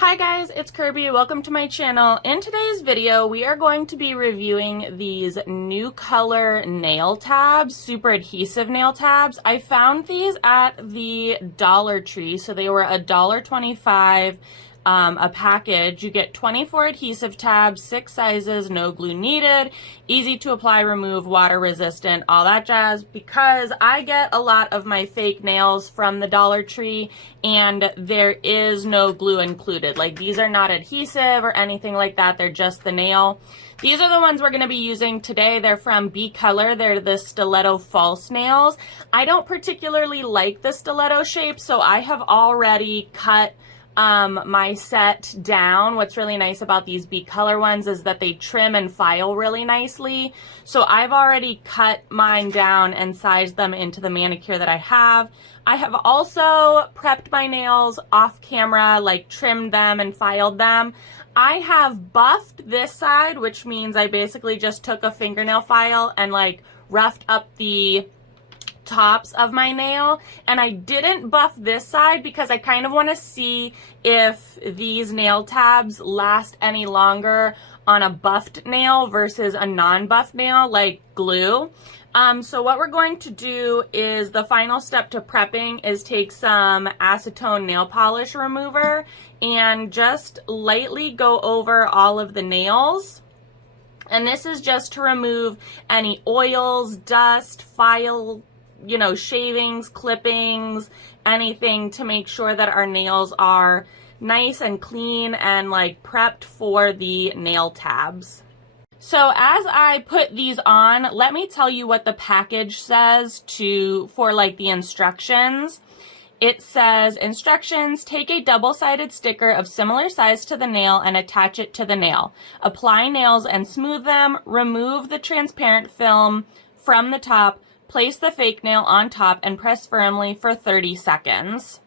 Hi guys, it's Kirby. Welcome to my channel. In today's video, we are going to be reviewing these Nucolor nail tabs, super adhesive nail tabs. I found these at the Dollar Tree, so they were $1.25 a package. You get 24 adhesive tabs, 6 sizes, no glue needed, easy to apply, remove, water resistant, all that jazz, because I get a lot of my fake nails from the Dollar Tree and there is no glue included. Like, these are not adhesive or anything like that, they're just the nail. These are the ones we're going to be using today. They're from B-Color. They're the stiletto false nails. I don't particularly like the stiletto shape, so I have already cut my set down. What's really nice about these B-Color ones is that they trim and file really nicely. So I've already cut mine down and sized them into the manicure that I have. I have also prepped my nails off camera, like trimmed them and filed them. I have buffed this side, which means I basically just took a fingernail file and like roughed up the tops of my nail, and I didn't buff this side because I kind of want to see if these nail tabs last any longer on a buffed nail versus a non-buffed nail like glue. So what we're going to do is the final step to prepping is take some acetone nail polish remover and just lightly go over all of the nails. And this is just to remove any oils, dust, shavings, clippings, anything to make sure that our nails are nice and clean and like prepped for the nail tabs. So as I put these on, let me tell you what the package says for like the instructions. It says, instructions, take a double-sided sticker of similar size to the nail and attach it to the nail. Apply nails and smooth them. Remove the transparent film from the top. Place the fake nail on top and press firmly for 30 seconds.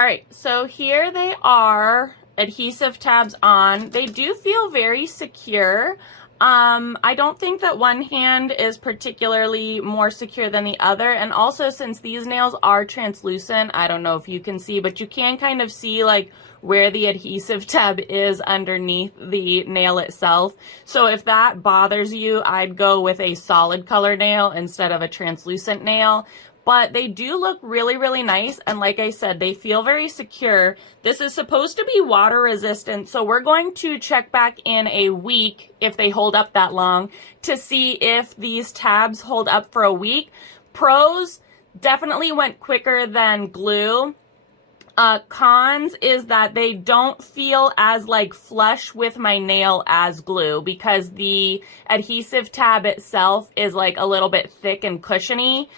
Alright, so here they are, adhesive tabs on. They do feel very secure. I don't think that one hand is particularly more secure than the other, and also since these nails are translucent, I don't know if you can see, but you can kind of see like where the adhesive tab is underneath the nail itself. So if that bothers you, I'd go with a solid color nail instead of a translucent nail. But they do look really, really nice, and like I said, they feel very secure. This is supposed to be water resistant, so we're going to check back in a week, if they hold up that long, to see if these tabs hold up for a week. Pros, definitely went quicker than glue. Cons is that they don't feel as like flush with my nail as glue because the adhesive tab itself is like a little bit thick and cushiony.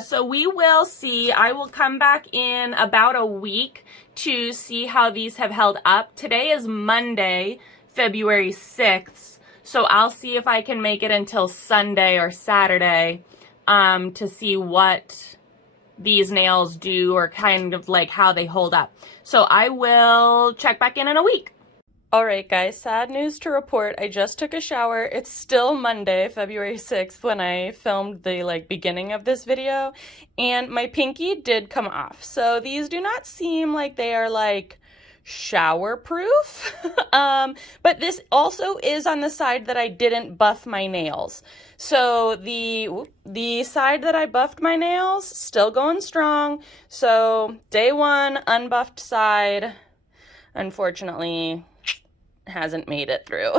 So we will see. I will come back in about a week to see how these have held up. Today is Monday, February 6th, so I'll see if I can make it until Sunday or Saturday to see what these nails do or kind of like how they hold up. So I will check back in a week. Alright guys, sad news to report. I just took a shower. It's still Monday, February 6th when I filmed the beginning of this video, and my pinky did come off. So these do not seem like they are shower proof. But this also is on the side that I didn't buff my nails. So the side that I buffed my nails, still going strong. So day one, unbuffed side. unfortunately hasn't made it through.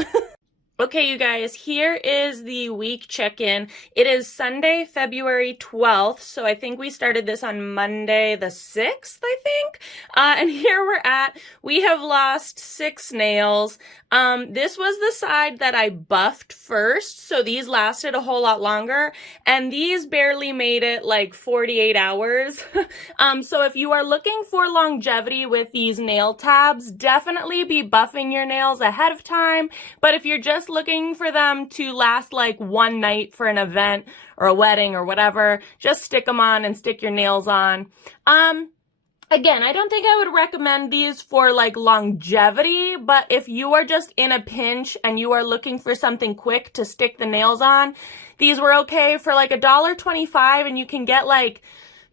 Okay, you guys, here is the week check-in. It is Sunday, February 12th, so I think we started this on Monday the 6th, I think. And here we're at. We have lost 6 nails. This was the side that I buffed first, so these lasted a whole lot longer, and these barely made it like 48 hours. So if you are looking for longevity with these nail tabs, definitely be buffing your nails ahead of time. But if you're just looking for them to last like one night for an event or a wedding or whatever, just stick them on and stick your nails on. Again, I don't think I would recommend these for like longevity, but if you are just in a pinch and you are looking for something quick to stick the nails on, these were okay for like $1.25, and you can get like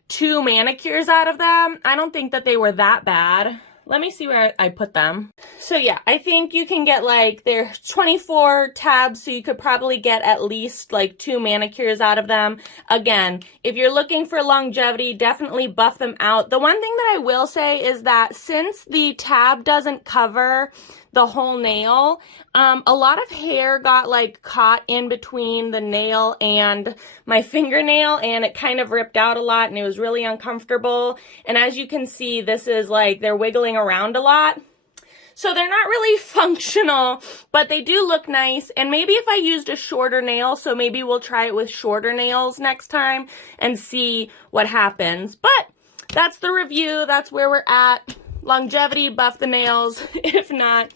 2 manicures out of them. I don't think that they were that bad. Let me see where I put them. So yeah, I think you can get like, they're 24 tabs, so you could probably get at least like 2 manicures out of them. Again, if you're looking for longevity, definitely buff them out. The one thing that I will say is that since the tab doesn't cover the whole nail, a lot of hair got like caught in between the nail and my fingernail, and it kind of ripped out a lot, and it was really uncomfortable. And as you can see, this is like, they're wiggling around a lot. So they're not really functional, but they do look nice. And maybe if I used a shorter nail, so maybe we'll try it with shorter nails next time and see what happens. But that's the review. That's where we're at. Longevity, buff the nails. If not,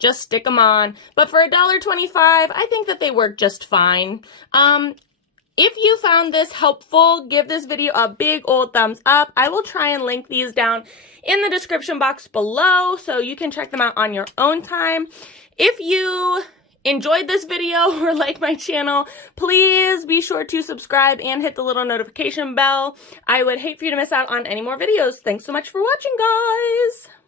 just stick them on. But for $1.25, I think that they work just fine. If you found this helpful, give this video a big old thumbs up. I will try and link these down in the description box below so you can check them out on your own time. If you enjoyed this video or like my channel, please be sure to subscribe and hit the little notification bell. I would hate for you to miss out on any more videos. Thanks so much for watching, guys.